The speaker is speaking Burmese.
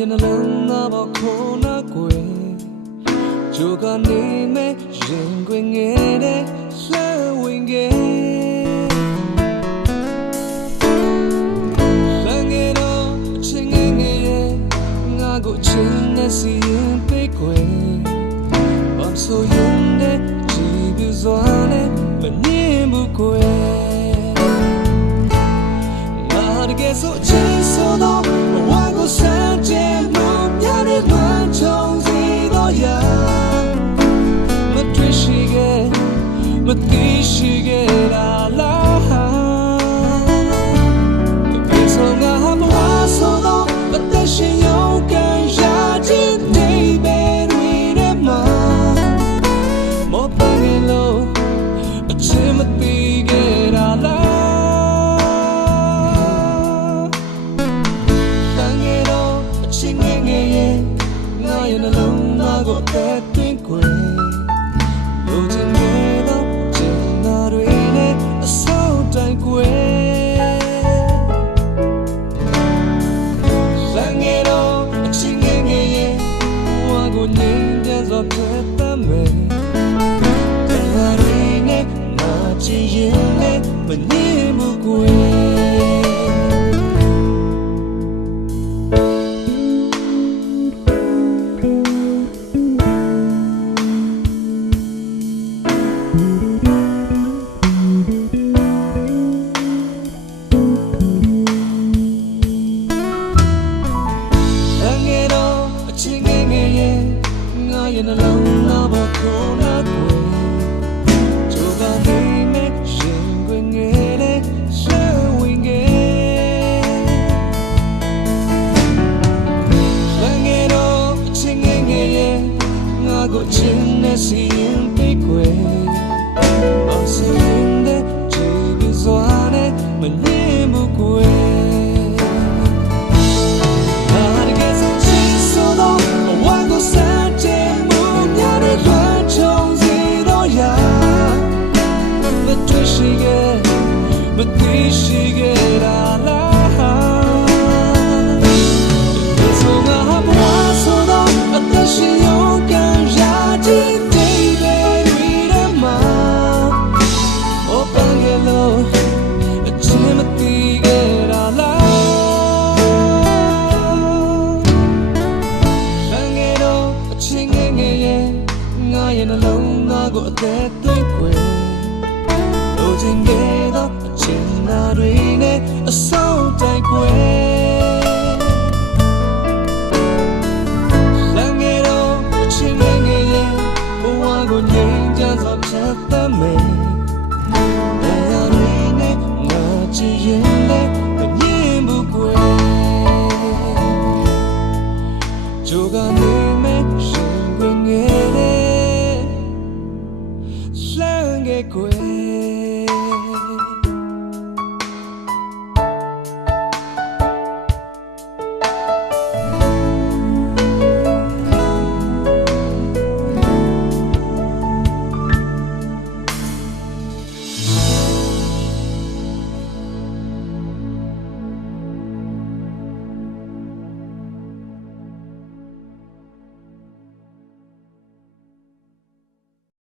ရဲ့နှလုံးသားပေါ်ခုနာကွယ်ဂျိုကနေမဲ့ရင်ခွင်ငယ်တဲ့လှမ်းဝင်ခဲ့လမ်းငယ်တော့အချင်းငယ်ငယ်ရဲ့ငါကိုချင်းနဲ့စီရင်ပေးကွယ်ဘာဆိုရင်တဲ့ကြည့်ပြီးစွာနဲ့မငြင်းဘူးကွယ်ငါတကယ်ဆိုအချင်းဆိုတော့ဘဝကိုစမ်းကြည့်လို့မြတ်တဲ့လွမ်းချုံစီတော့ရမတွေ့ရှိခဲ့မသိရှိခဲ့တာလားဒီဆိုငါဘဝဆိုတော့အသက်ရှင်ရောက်ကန်ရခြင်းနေပဲတွေနဲ့မှာမောပန်းလို့အချင်းမသိခဲ့တာလားနှလုံးသားကိုအသက်သွင်းခွင့်လိုချင်ခဲ့တော့ကျင်နာတွေနဲ့အဆောက်တိုင်းကွယ်လမ်းငယ်တော့အချင်းငယ်ငယ်ရဲ့ဘဝကိုငြိမ်းချမ်းစွာဖြတ်သန်းမယ်ကျင်နာတွေနဲ့နာချင်ရင်လည်းမငြင်းဘူးကွယ်ရဲ့နှလုံးသားပေါ်ခုနာကွယ်ဂျိုကနေမဲ့ရင်ခွင်ငယ်တဲ့ရှမ်းဝင်ခဲ့လမ်းငယ်တော့အချင်းငယ်ငယ်ရဲ့ငါကိုချင်းနဲ့စီရင်ပေးကွယ်ဘာဆိုရင်တဲ့ကြည့်ပြီးစွာနဲ့မငြင်းဘူးကွယ်မသိရှိခဲ့တာလားဒီဆိုငါဘဝဆိုတော့အသက်ရှင်ရောက်ကန်ရခြင်းတွေပဲတွေမှာ Open your love